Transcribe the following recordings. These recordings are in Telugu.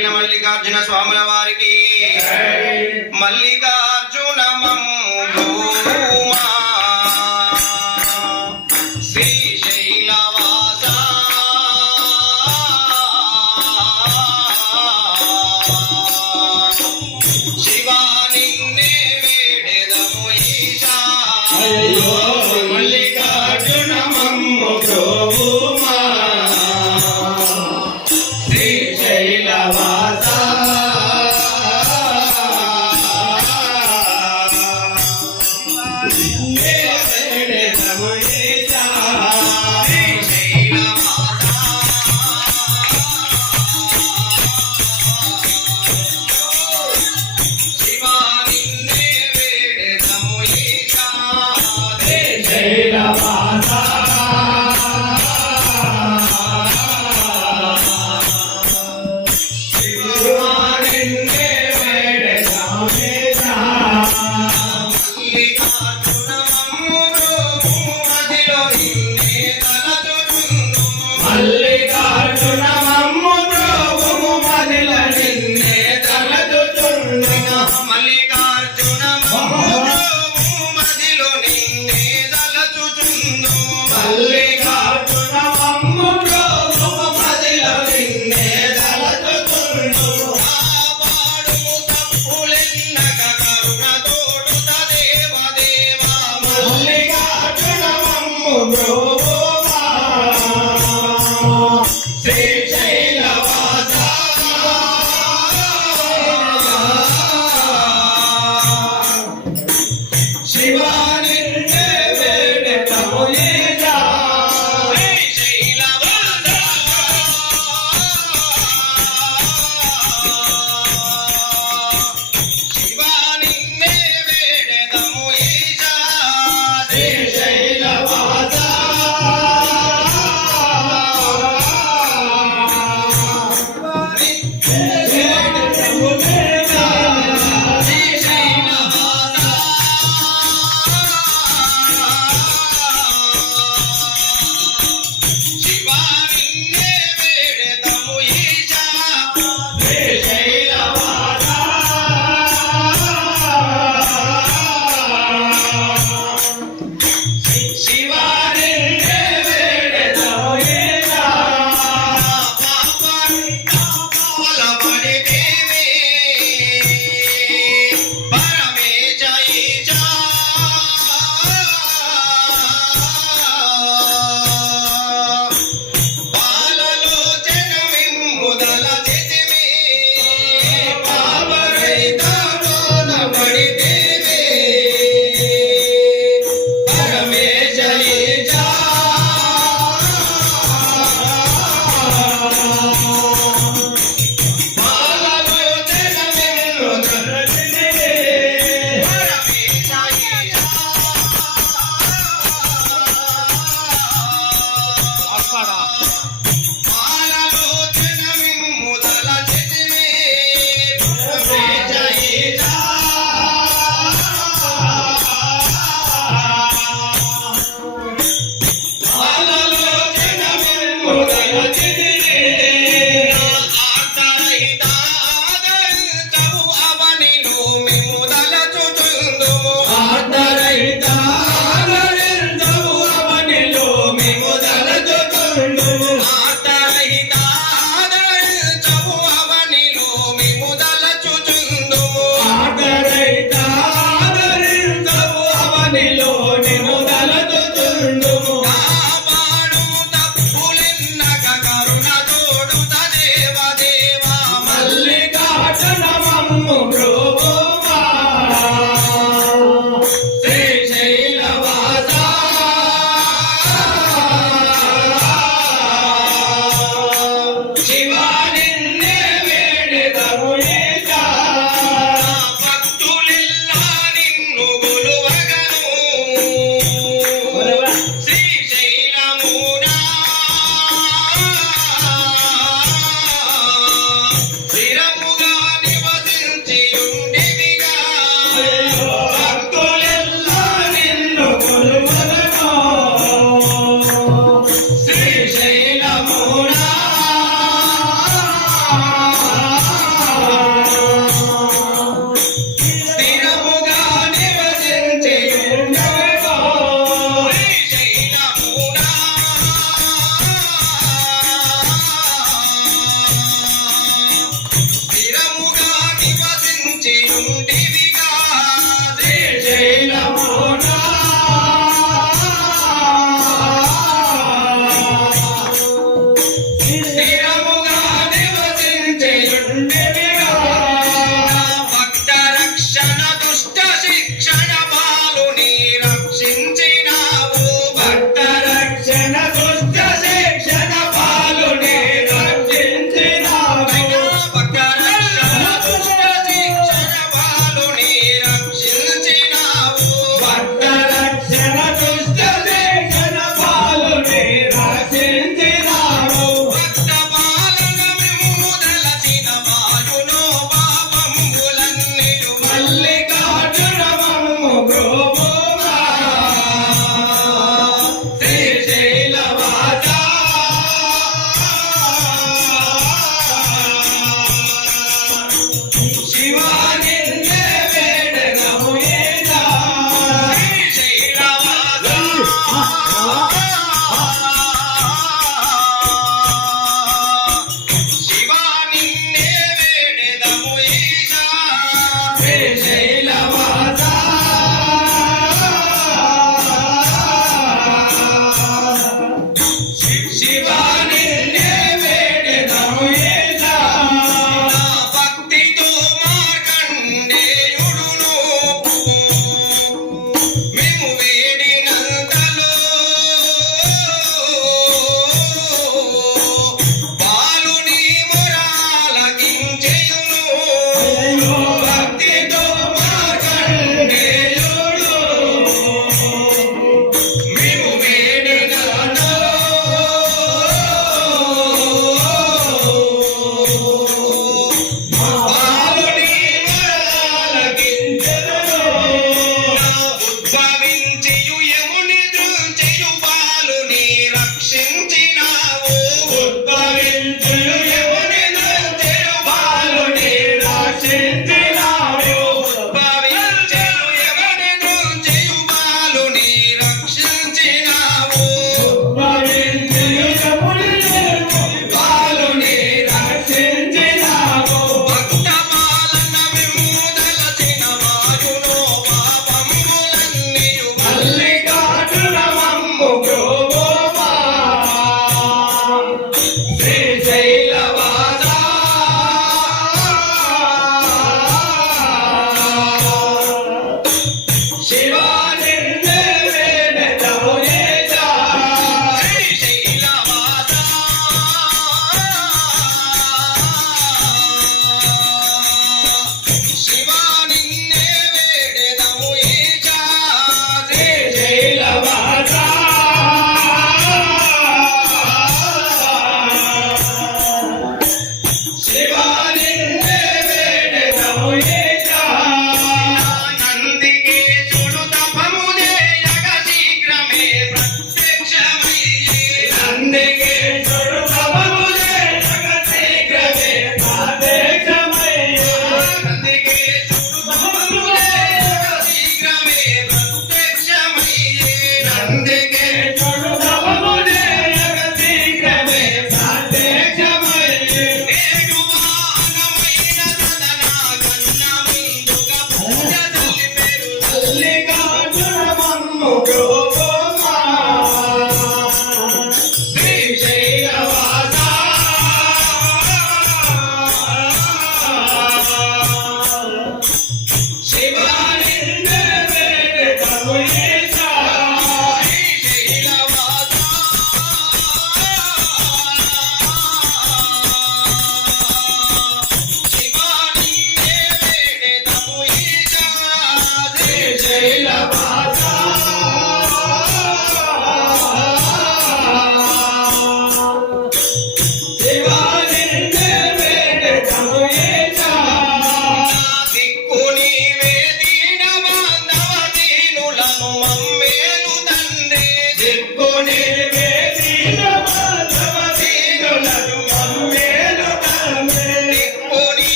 శ్రీశైల మల్లికార్జున స్వాముల వారికి. మల్లికార్జున మమ్ముమా వేడెదము ఈశా.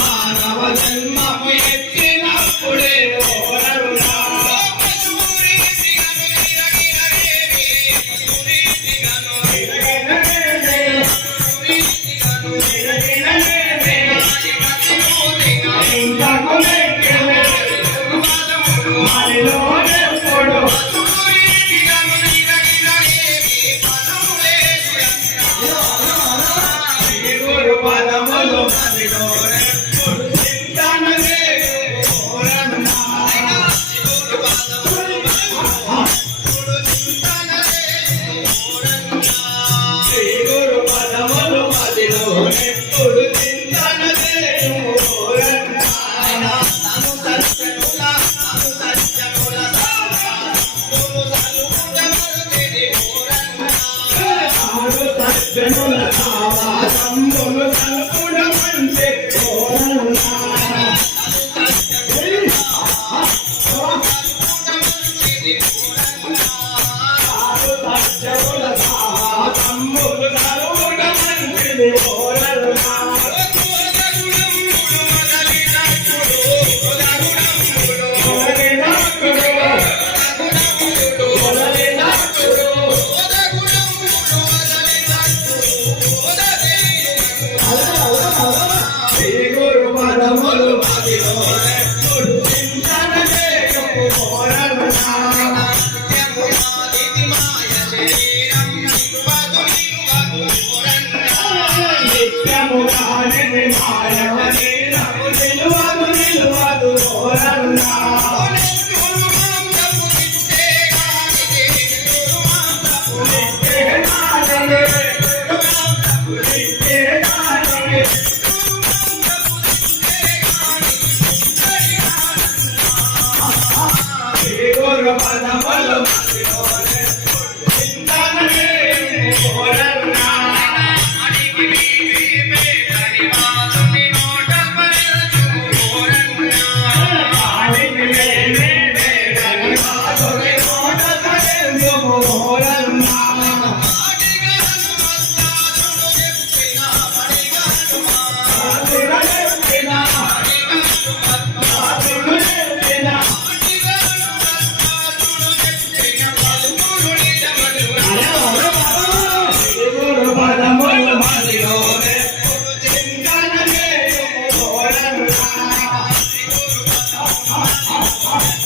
మానవ ఆరు సజ్జనుల సావాసంబులు నిలువదు నిలువదు ఓరన్నా All right.